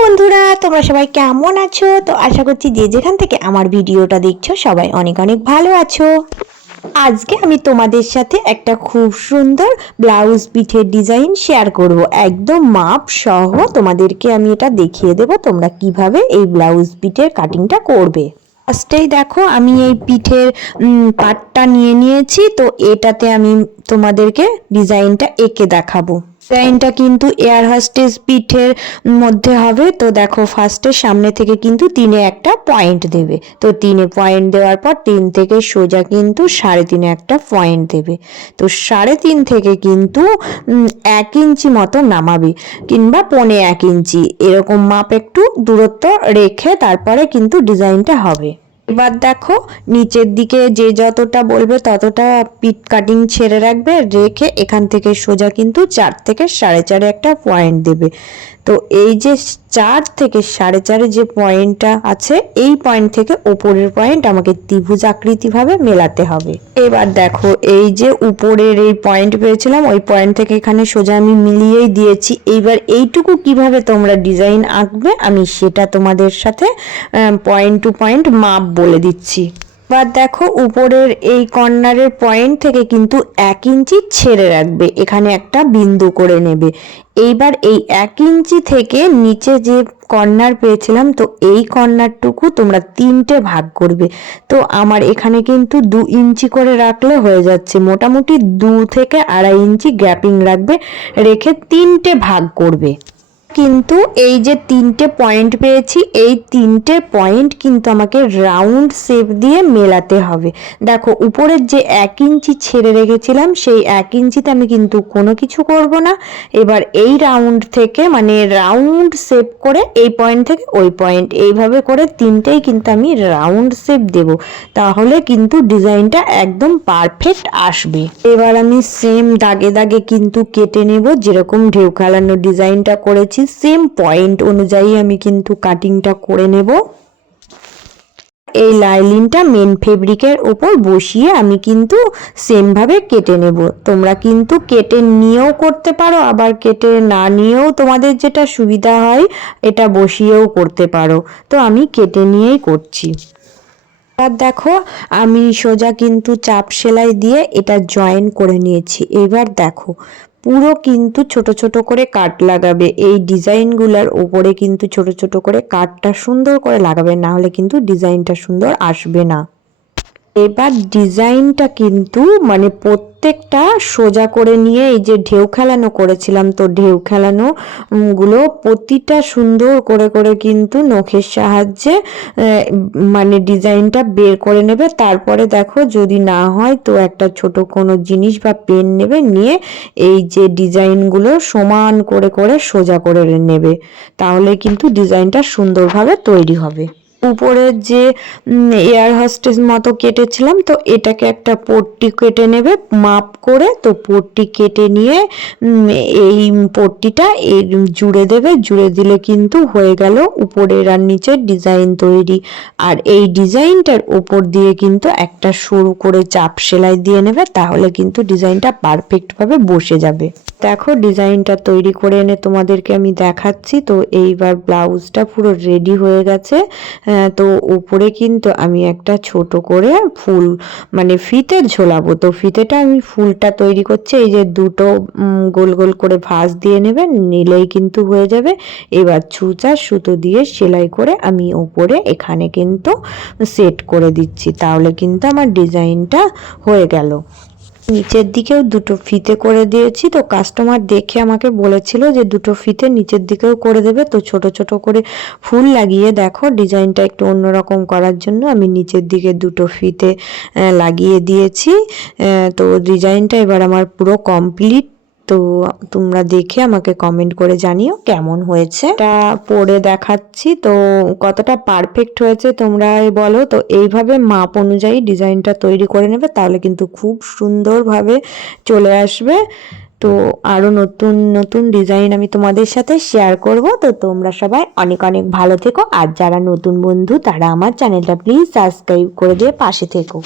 বন্ধুরা, তোমরা সবাই কেমন আছো? তো আশা করছি যে যেখান থেকে আমার ভিডিওটা দেখছো সবাই অনেক অনেক ভালো আছো। আজকে আমি তোমাদের সাথে একটা খুব সুন্দর ব্লাউজ পিঠের ডিজাইন শেয়ার করব। একদম মাপ সহ তোমাদেরকে আমি এটা দেখিয়ে দেব তোমরা কিভাবে এই ব্লাউজ পিঠের কাটিংটা করবে। ফার্স্টেই দেখো আমি এই পিঠের পাটটা নিয়ে নিয়েছি, তো এটাতে আমি তোমাদেরকে ডিজাইনটা এঁকে দেখাবো। ডিজাইনটা কিন্তু এয়ার হোস্টেস পিঠের মধ্যে হবে। তো দেখো ফার্স্টে সামনে থেকে কিন্তু 3-এ একটা পয়েন্ট দেবে, তো 3-এ পয়েন্ট দেওয়ার পর 3 থেকে সোজা কিন্তু 3.5-এ একটা পয়েন্ট দেবে। তো 3.5 থেকে কিন্তু 1 ইঞ্চি মতো নামাবে, কিংবা 1.25 ইঞ্চি এরকম মাপ একটু দূরত্ব রেখে তারপরে কিন্তু ডিজাইনটা হবে। এবার দেখো নিচের দিকে যে যতটা বলবে ততটা পিট কাটিং ছেড়ে রাখবে, রেখে এখান থেকে সোজা কিন্তু 4 থেকে 4.5 একটা পয়েন্ট দেবে। তো এই যে 4 থেকে 4.5 যে পয়েন্টটা আছে, এই পয়েন্ট থেকে ওপরের পয়েন্ট আমাকে ত্রিভুজ আকৃতিভাবে মেলাতে হবে। এবার দেখো এই যে উপরের এই পয়েন্ট পেয়েছিলাম, ওই পয়েন্ট থেকে এখানে সোজা আমি মিলিয়েই দিয়েছি। এইবার এইটুকু কিভাবে তোমরা ডিজাইন আঁকবে আমি সেটা তোমাদের সাথে পয়েন্ট টু পয়েন্ট মাপ বলে দিচ্ছি। এবার দেখো উপরের এই কর্নারের পয়েন্ট থেকে কিন্তু 1 ইঞ্চি ছেড়ে রাখবে, এখানে একটা বিন্দু করে নেবে। এইবার এই 1 ইঞ্চি থেকে নিচে যে কর্নার পেয়েছিলাম, তো এই কর্নারটুকু তোমরা 3টে ভাগ করবে। তো আমার এখানে কিন্তু 2 ইঞ্চি করে রাখলে হয়ে যাচ্ছে, মোটামুটি 2 থেকে 2.5 ইঞ্চি গ্যাপিং রাখবে, রেখে 3টে ভাগ করবে। কিন্তু এই যে 3টে পয়েন্ট পেয়েছি, এই 3টে পয়েন্ট কিন্তু আমাকে রাউন্ড শেপ দিয়ে মেলাতে হবে। দেখো উপরের যে 1 ইঞ্চি ছেড়ে রেখেছিলাম, সেই 1 ইঞ্চিতে আমি কিন্তু কোনো কিছু করব না। এবার এই রাউন্ড থেকে মানে রাউন্ড শেপ করে এই পয়েন্ট থেকে ওই পয়েন্ট এইভাবে করে 3টেই কিন্তু আমি রাউন্ড শেপ দেব, তাহলে কিন্তু ডিজাইনটা একদম পারফেক্ট আসবে। এবার আমি সেম দাগে দাগে কিন্তু কেটে নেব, যেরকম ঢেউ খেলানো ডিজাইনটা করেছি সেম পয়েন্ট অনুযায়ী আমি কিন্তু কাটিংটা করে নেব। এই লাইলিনটা মেন ফেব্রিকের উপর বসিয়ে আমি কিন্তু সেম ভাবে কেটে নেব। তোমরা কিন্তু কেটে নিয়েও করতে পারো, আবার কেটে না নিয়েও তোমাদের যেটা সুবিধা হয় এটা বসিয়েও করতে পারো। তো আমি কেটে নিয়েই করছি। এবার দেখো আমি সোজা কিন্তু চাপ সেলাই দিয়ে এটা জয়েন করে নিয়েছি। এবার দেখো পুরো কিন্তু ছোট ছোট করে কাট লাগাবে, এই ডিজাইনগুলোর উপরে কিন্তু ছোট ছোট করে কাটটা সুন্দর করে লাগাবে, না হলে কিন্তু ডিজাইনটা সুন্দর আসবে না। এবার ডিজাইনটা কিন্তু মানে প্রত্যেকটা সোজা করে নিয়ে এই যে ঢেউ খেলানো করেছিলাম, তো ঢেউ খেলানো গুলো প্রতিটা সুন্দর করে করে কিন্তু নখের সাহায্যে মানে ডিজাইনটা বের করে নেবে। তারপরে দেখো যদি না হয় তো একটা ছোট কোনো জিনিস বা পেন নেবে, নিয়ে এই যে ডিজাইনগুলো সমান করে করে সোজা করে নেবে, তাহলে কিন্তু ডিজাইনটা সুন্দরভাবে তৈরি হবে। উপরের যে এয়ার হোস্টেস মতো কেটেছিলাম, তো এটাকে একটা পট্টি কেটে নেবে মাপ করে। তো পট্টি কেটে নিয়ে এই পট্টিটা জুড়ে দেবে, জুড়ে দিলে কিন্তু হয়ে গেল উপরের আর নিচের ডিজাইন তৈরি। আর এই ডিজাইনটার উপর দিয়ে কিন্তু একটা সরু করে চাপ সেলাই দিয়ে নেবে, তাহলে কিন্তু ডিজাইনটা পারফেক্টভাবে বসে যাবে। দেখো ডিজাইনটা তৈরি করে এনে তোমাদেরকে আমি দেখাচ্ছি। তো এইবার ব্লাউজটা পুরো রেডি হয়ে গেছে। তো উপরে কিন্তু আমি একটা ছোট করে ফুল মানে ফিতে ঝোলাবো। তো ফিতেটা আমি ফুলটা তৈরি করছি, এই যে দুটো গোল গোল করে ভাঁজ দিয়ে নেবে, নিলেই কিন্তু হয়ে যাবে। এবার ছুঁচা সুতো দিয়ে সেলাই করে আমি উপরে এখানে কিন্তু সেট করে দিচ্ছি, তাহলে কিন্তু আমার ডিজাইনটা হয়ে গেল। নিচের দিকেও দুটো ফিতে করে দিয়েছি। তো কাস্টমার দেখে আমাকে বলেছিল যে দুটো ফিতে নিচের দিকেও করে দেবে। তো ছোট ছোট করে ফুল লাগিয়ে দেখো ডিজাইনটা একটু অন্যরকম করার জন্য আমি নিচের দিকে দুটো ফিতে লাগিয়ে দিয়েছি। তো ডিজাইনটা এবার আমার পুরো কমপ্লিট। তো তোমরা দেখে আমাকে কমেন্ট করে জানিও কেমন হয়েছে। এটা পরে দেখাচ্ছি তো কতটা পারফেক্ট হয়েছে তোমরা বলো। তো এইভাবে মাপ অনুযায়ী ডিজাইনটা তৈরি করে নেবে, তাহলে কিন্তু খুব সুন্দরভাবে চলে আসবে। তো আরও নতুন নতুন ডিজাইন আমি তোমাদের সাথে শেয়ার করব। তো তোমরা সবাই অনেক অনেক ভালো থেকো, আর যারা নতুন বন্ধু তারা আমার চ্যানেলটা প্লিজ সাবস্ক্রাইব করে দিয়ে পাশে থেকো।